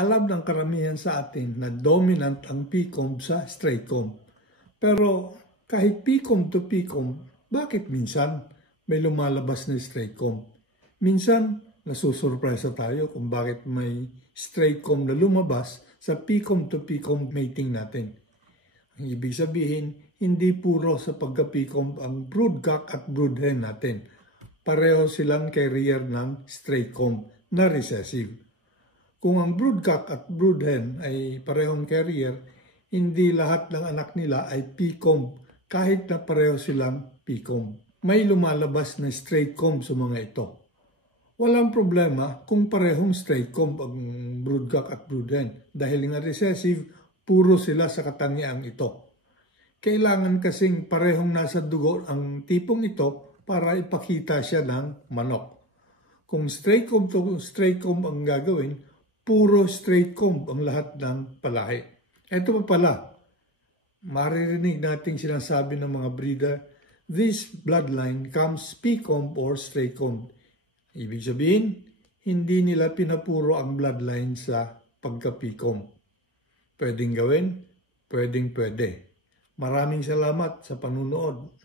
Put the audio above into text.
Alam ng karamihan sa atin na dominant ang PCOM sa straight comb. Pero kahit PCOM to PCOM, bakit minsan may lumalabas na straight comb? Minsan nasusurpresa tayo kung bakit may straight comb na lumabas sa PCOM to PCOM mating natin. Ang ibig sabihin, hindi puro sa pagka-PCOM ang broodcock at broodhen natin. Pareho silang carrier ng straight comb na recessive. Kung ang broodcock at broodhen ay parehong carrier, hindi lahat ng anak nila ay PCOM kahit na pareho silang PCOM. May lumalabas na straight comb sa mga ito. Walang problema kung parehong straight comb ang broodcock at broodhen dahil nga recessive, puro sila sa katangiang ito. Kailangan kasing parehong nasa dugo ang tipong ito para ipakita siya ng manok. Kung straight comb to straight comb ang gagawin, puro straight comb ang lahat ng palahi. Ito pa pala, maririnig nating sinasabi ng mga breeder, this bloodline comes PCOM or straight comb. Ibig sabihin, hindi nila pinapuro ang bloodline sa pagka-PCOM. Pwedeng gawin, pwedeng pwede. Maraming salamat sa panunood.